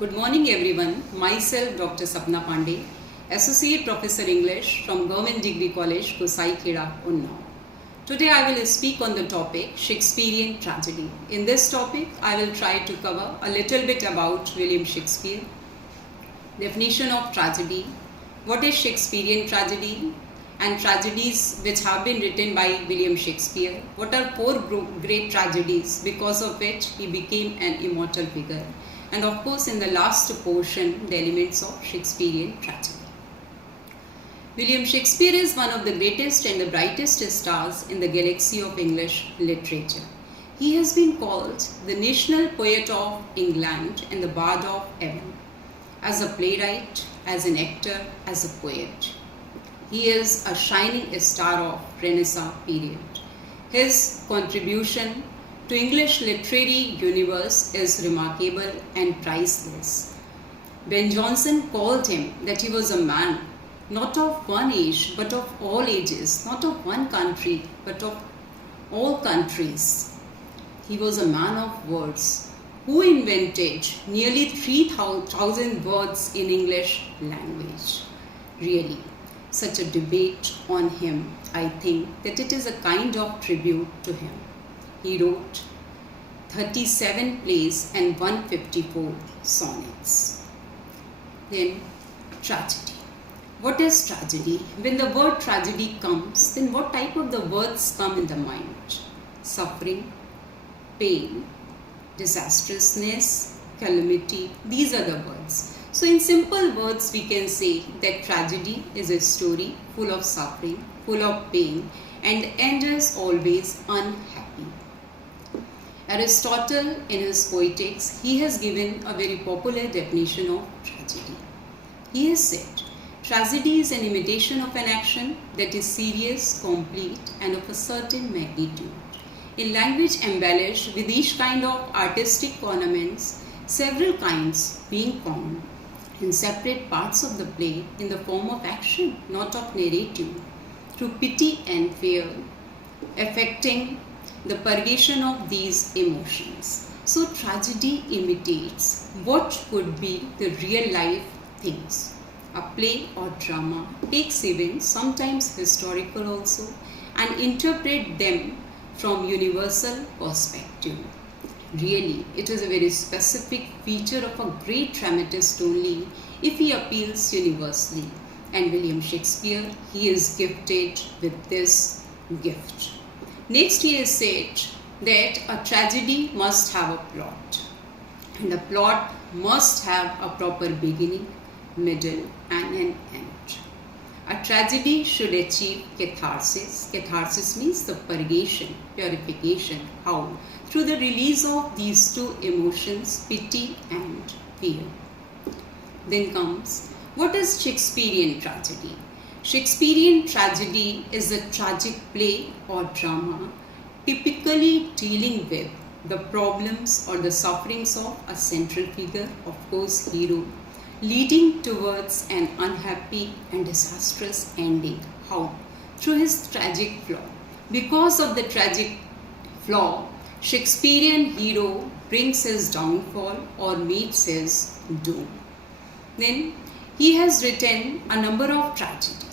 Good morning everyone. Myself Dr. Sapna Pandey, Associate Professor English from Government Degree College, Kusai Kheda, Unnao. Today I will speak on the topic Shakespearean tragedy. In this topic I will try to cover a little bit about William Shakespeare, definition of tragedy, what is Shakespearean tragedy, and tragedies which have been written by William Shakespeare. What are four great tragedies because of which he became an immortal figure? And of course, in the last portion, the elements of Shakespearean tragedy. William Shakespeare is one of the greatest and the brightest stars in the galaxy of English literature. He has been called the national poet of England and the bard of Avon. As a playwright, as an actor, as a poet, he is a shining star of Renaissance period. His contribution to English literary universe is remarkable and priceless. Ben Jonson called him that he was a man not of one age but of all ages, not of one country but of all countries. He was a man of words who invented nearly 3,000 words in English language. Really, such a debate on him, I think that it is a kind of tribute to him. He wrote 37 plays and 154 sonnets. Then tragedy. What is tragedy? When the word tragedy comes, then what type of the words come in the mind? Suffering, pain, disastrousness, calamity. These are the words. So in simple words, we can say that tragedy is a story full of suffering, full of pain, and the end is always unhappy. Aristotle, in his Poetics, he has given a very popular definition of tragedy. He has said, tragedy is an imitation of an action that is serious, complete, and of a certain magnitude. In language embellished with each kind of artistic ornaments, several kinds being common in separate parts of the play in the form of action, not of narrative, through pity and fear, affecting the purgation of these emotions. So tragedy imitates what could be the real life things. A play or drama takes events, sometimes historical also, and interpret them from universal perspective. Really, it is a very specific feature of a great dramatist only if he appeals universally. And William Shakespeare, he is gifted with this gift. Next, he has said that a tragedy must have a plot, and a plot must have a proper beginning, middle, and an end. A tragedy should achieve catharsis. Catharsis means the purgation, purification. How? Through the release of these two emotions, pity and fear. Then comes, what is Shakespearean tragedy? Shakespearean tragedy is a tragic play or drama typically dealing with the problems or the sufferings of a central figure, of course hero, leading towards an unhappy and disastrous ending. How? Through his tragic flaw. Because of the tragic flaw, Shakespearean hero brings his downfall or meets his doom. Then he has written a number of tragedies.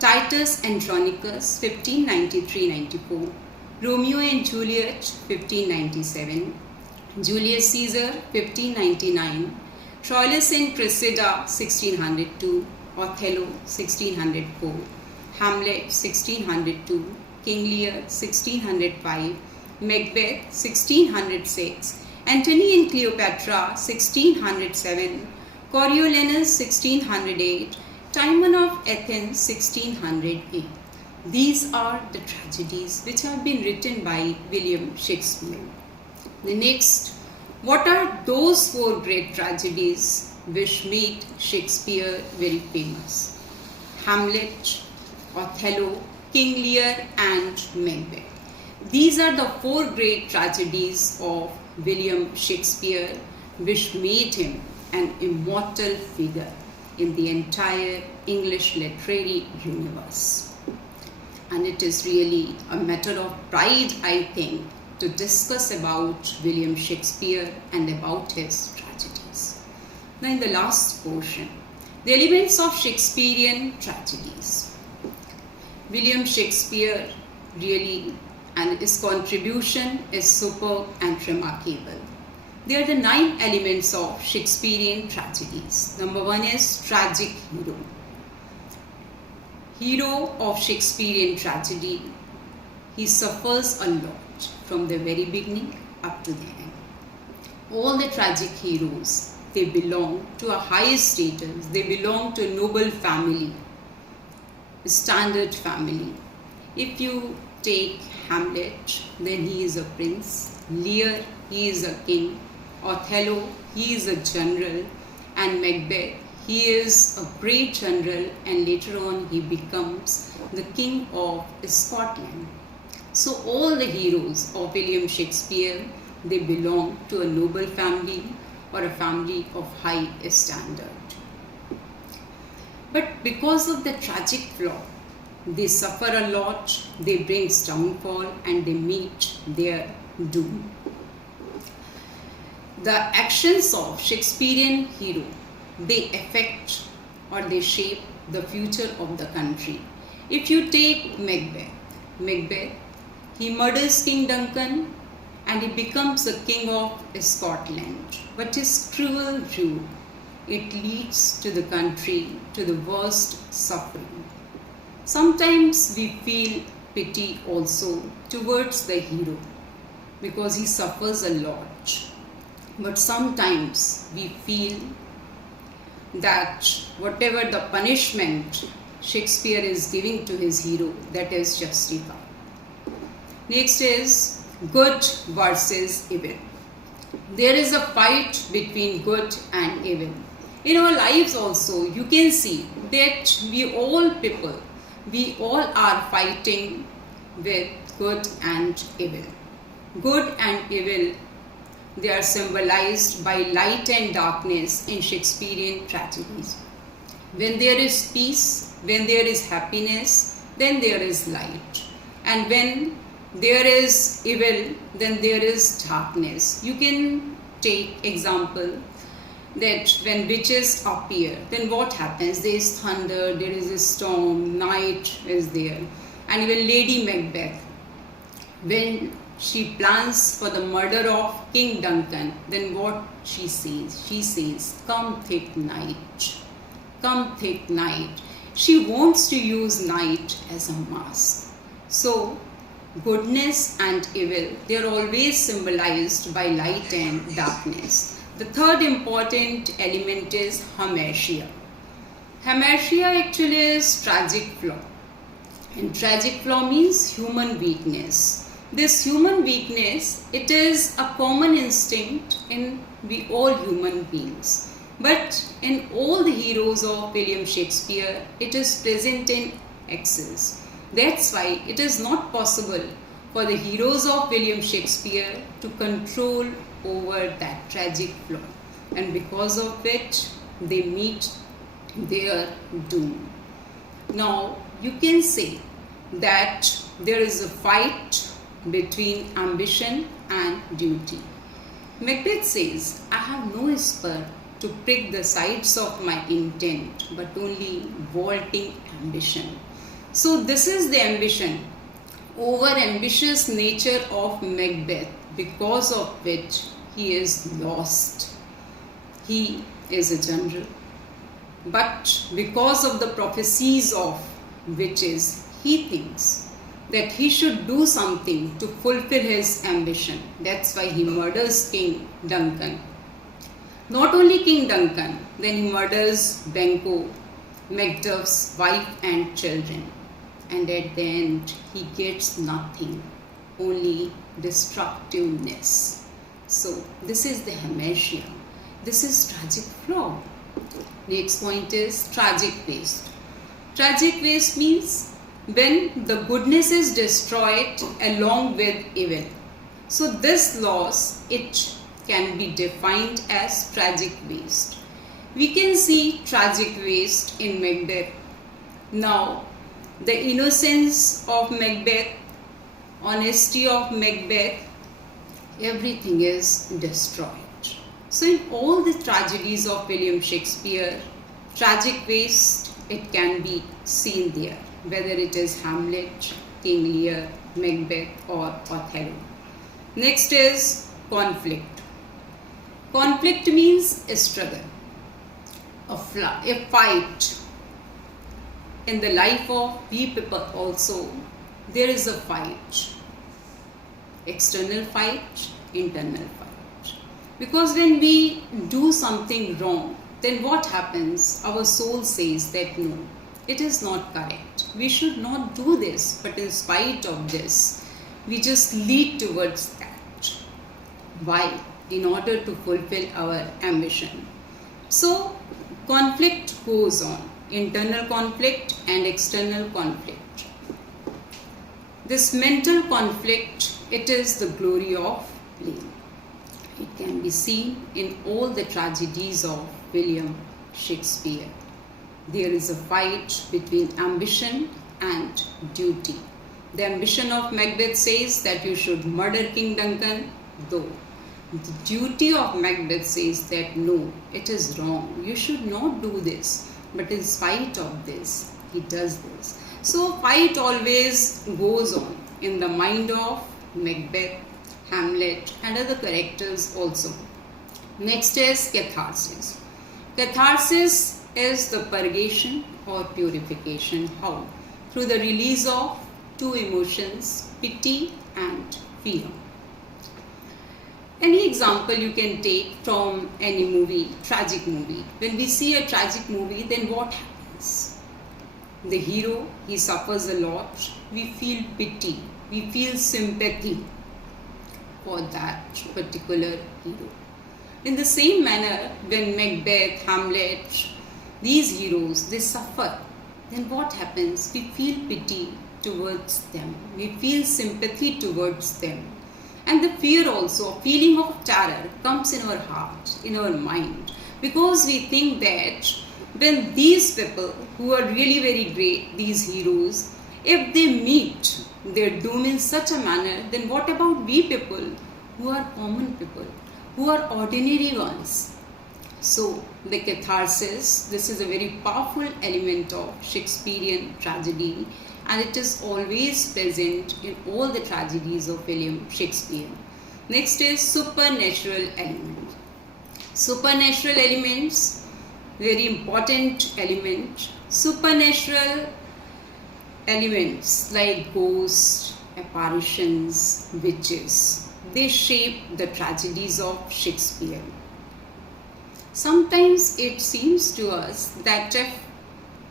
Titus Andronicus 1593-94, Romeo and Juliet 1597, Julius Caesar 1599, Troilus and Cressida 1602, Othello 1604, Hamlet 1602, King Lear 1605, Macbeth 1606, Antony and Cleopatra 1607, Coriolanus 1608, Timon of Athens 1608. These are the tragedies which have been written by William Shakespeare. The next, what are those four great tragedies which made Shakespeare very famous? Hamlet, Othello, King Lear, and Macbeth. These are the four great tragedies of William Shakespeare which made him an immortal figure in the entire English literary universe. And it is really a matter of pride, I think, to discuss about William Shakespeare and about his tragedies. Now in the last portion, the elements of Shakespearean tragedies. William Shakespeare really, and his contribution is superb and remarkable. There are the 9 elements of Shakespearean tragedies. Number 1 is tragic hero. Hero of Shakespearean tragedy, he suffers a lot from the very beginning up to the end. All the tragic heroes, they belong to a high status, they belong to a noble family, a standard family. If you take Hamlet, then he is a prince. Lear, he is a king. Othello, he is a general. And Macbeth, he is a great general, and later on he becomes the king of Scotland. So all the heroes of William Shakespeare, they belong to a noble family or a family of high standard. But because of the tragic flaw, they suffer a lot, they bring downfall, and they meet their doom. The actions of Shakespearean hero, they affect or they shape the future of the country. If you take Macbeth, he murders King Duncan and he becomes the king of Scotland. But his cruel rule, it leads to the country to the worst suffering. Sometimes we feel pity also towards the hero because he suffers a lot. But sometimes we feel that whatever the punishment Shakespeare is giving to his hero, that is justified. Next is good versus evil. There is a fight between good and evil. In our lives also, you can see that we all are fighting with good and evil. Good and evil, they are symbolized by light and darkness in Shakespearean tragedies. When there is peace, when there is happiness, then there is light. And when there is evil, then there is darkness. You can take example that when witches appear, then what happens? There is thunder, there is a storm, night is there. And even Lady Macbeth, when she plans for the murder of King Duncan, then what she says? She says, "Come thick night, come thick night." She wants to use night as a mask. So, goodness and evil, they are always symbolized by light and darkness. The third important element is hamartia. Hamartia actually is tragic flaw. And tragic flaw means human weakness. This human weakness, it is a common instinct in we all human beings. But in all the heroes of William Shakespeare, it is present in excess. That's why it is not possible for the heroes of William Shakespeare to control over that tragic flaw. And because of which, they meet their doom. Now, you can say that there is a fight between ambition and duty. Macbeth says, "I have no spur to prick the sides of my intent, but only vaulting ambition." So this is the ambition, over-ambitious nature of Macbeth, because of which he is lost. He is a general, but because of the prophecies of witches, he thinks that he should do something to fulfill his ambition. That's why he murders King Duncan. Not only King Duncan, then he murders Banquo, Macduff's wife and children. And at the end, he gets nothing, only destructiveness. So this is the hamartia. This is tragic flaw. Next point is tragic waste. Tragic waste means when the goodness is destroyed along with evil. So this loss, it can be defined as tragic waste. We can see tragic waste in Macbeth. Now, the innocence of Macbeth, honesty of Macbeth, everything is destroyed. So in all the tragedies of William Shakespeare, tragic waste, it can be seen there, whether it is Hamlet, King Lear, Macbeth or Othello. Next is conflict. Conflict means a struggle, a fight. In the life of we people also, there is a fight. External fight, internal fight. Because when we do something wrong, then what happens? Our soul says that no, it is not correct. We should not do this, but in spite of this, we just lead towards that. Why? In order to fulfill our ambition. So, conflict goes on. Internal conflict and external conflict. This mental conflict, it is the glory of play. It can be seen in all the tragedies of William Shakespeare. There is a fight between ambition and duty. The ambition of Macbeth says that you should murder King Duncan, though the duty of Macbeth says that no, it is wrong. You should not do this. But in spite of this, he does this. So fight always goes on in the mind of Macbeth, Hamlet and other characters also. Next is catharsis. Catharsis is the purgation or purification. How? Through the release of two emotions, pity and fear. Any example you can take from any movie, tragic movie. When we see a tragic movie, then what happens? The hero, he suffers a lot. We feel pity. We feel sympathy for that particular hero. In the same manner, when Macbeth, Hamlet, these heroes, they suffer, then what happens? We feel pity towards them. We feel sympathy towards them. And the fear also, a feeling of terror comes in our heart, in our mind. Because we think that when these people who are really very great, these heroes, if they meet their doom in such a manner, then what about we people who are common people, who are ordinary ones? So the catharsis, this is a very powerful element of Shakespearean tragedy, and it is always present in all the tragedies of William Shakespeare. Next is supernatural element. Supernatural elements, very important element. Supernatural elements like ghosts, apparitions, witches, they shape the tragedies of Shakespeare. Sometimes it seems to us that if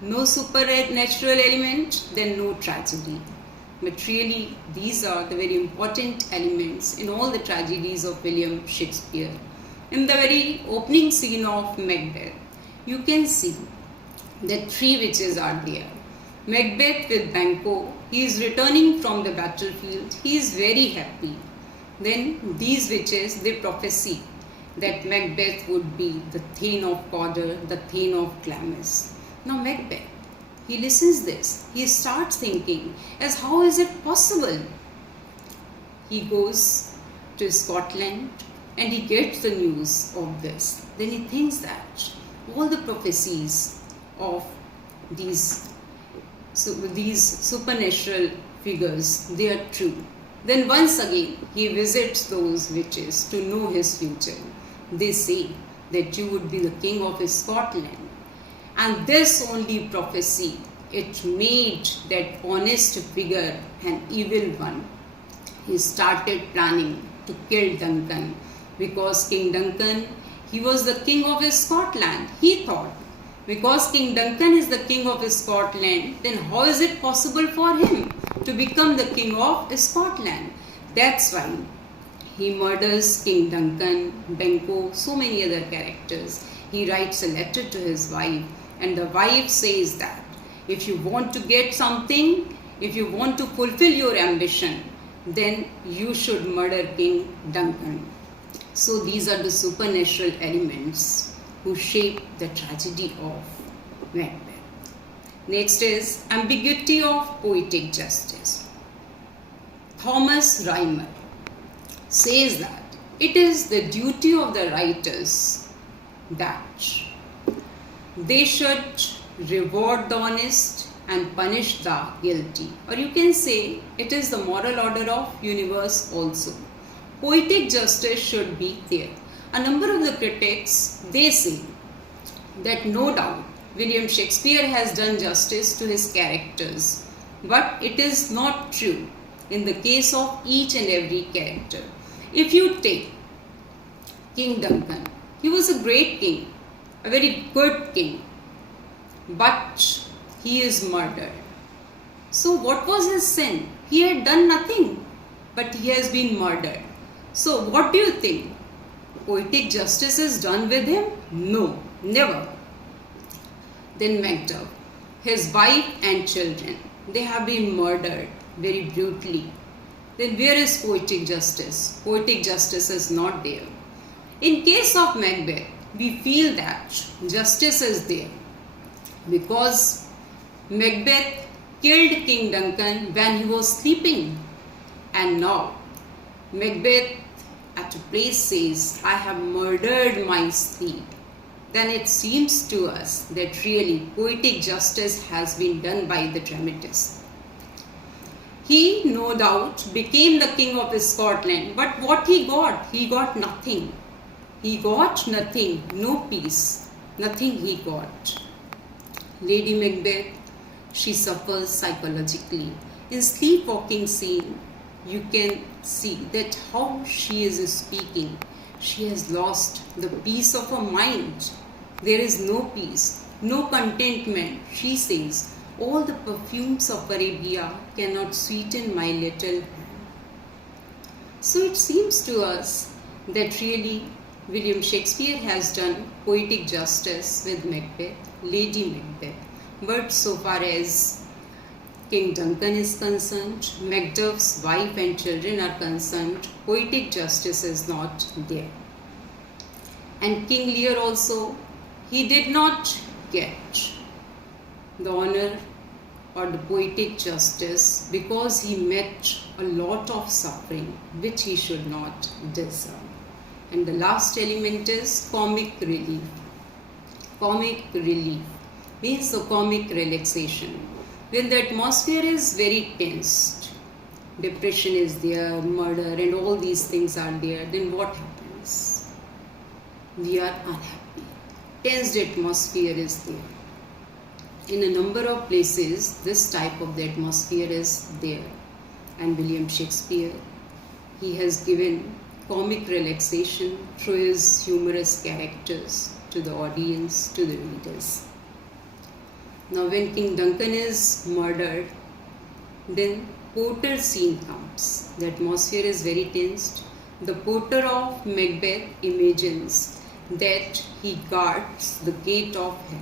no supernatural element, then no tragedy. But really, these are the very important elements in all the tragedies of William Shakespeare. In the very opening scene of Macbeth, you can see that three witches are there. Macbeth with Banquo, he is returning from the battlefield. He is very happy. Then these witches, they prophesy that Macbeth would be the Thane of Cawdor, the Thane of Glamis. Now Macbeth, he listens this. He starts thinking as how is it possible? He goes to Scotland and he gets the news of this. Then he thinks that all the prophecies of these supernatural figures, they are true. Then once again he visits those witches to know his future. They say that you would be the king of Scotland. And this only prophecy, it made that honest figure an evil one. He started planning to kill Duncan because King Duncan, he was the king of Scotland. He thought, because King Duncan is the king of Scotland, then how is it possible for him to become the king of Scotland? That's why he murders King Duncan, Banquo, so many other characters. He writes a letter to his wife, and the wife says that if you want to get something, if you want to fulfill your ambition, then you should murder King Duncan. So these are the supernatural elements who shape the tragedy of Macbeth. Next is ambiguity of poetic justice. Thomas Rhymer says that it is the duty of the writers that they should reward the honest and punish the guilty. Or you can say it is the moral order of universe also. Poetic justice should be there. A number of the critics, they say that no doubt William Shakespeare has done justice to his characters, but it is not true in the case of each and every character. If you take King Duncan, he was a great king, a very good king, but he is murdered. So what was his sin? He had done nothing, but he has been murdered. So what do you think? Poetic justice is done with him? No, never. Then Macduff, his wife and children, they have been murdered very brutally. Then where is poetic justice? Poetic justice is not there. In case of Macbeth, we feel that justice is there because Macbeth killed King Duncan when he was sleeping, and now Macbeth at a place says, I have murdered my sleep. Then it seems to us that really poetic justice has been done by the dramatist. He no doubt became the king of Scotland, but what he got nothing. He got nothing, no peace, nothing he got. Lady Macbeth, she suffers psychologically. In sleepwalking scene, you can see that how she is speaking. She has lost the peace of her mind. There is no peace, no contentment. She says, all the perfumes of Arabia cannot sweeten my little hand. So it seems to us that really William Shakespeare has done poetic justice with Macbeth, Lady Macbeth. But so far as King Duncan is concerned, Macduff's wife and children are concerned, poetic justice is not there. And King Lear also, he did not get the honor or the poetic justice because he met a lot of suffering which he should not deserve. And the last element is comic relief. Comic relief means the comic relaxation. When the atmosphere is very tense, depression is there, murder and all these things are there, then what happens? We are unhappy. Tensed atmosphere is there. In a number of places, this type of the atmosphere is there. And William Shakespeare, he has given comic relaxation through his humorous characters to the audience, to the readers. Now when King Duncan is murdered, then porter scene comes. The atmosphere is very tensed. The porter of Macbeth imagines that he guards the gate of heaven.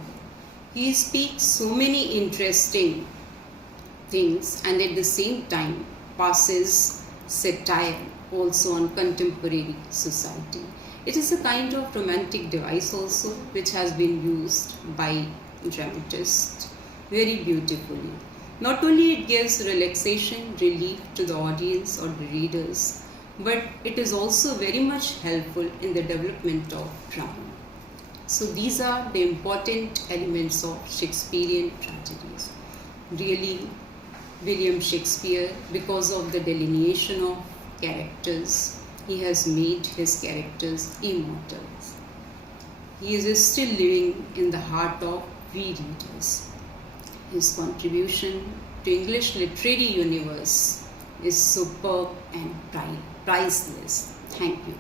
He speaks so many interesting things and at the same time passes satire also on contemporary society. It is a kind of romantic device also which has been used by dramatists very beautifully. Not only it gives relaxation, relief to the audience or the readers, but it is also very much helpful in the development of drama. So these are the important elements of Shakespearean tragedies. Really, William Shakespeare, because of the delineation of characters, he has made his characters immortal. He is still living in the heart of we readers. His contribution to English literary universe is superb and priceless. Thank you.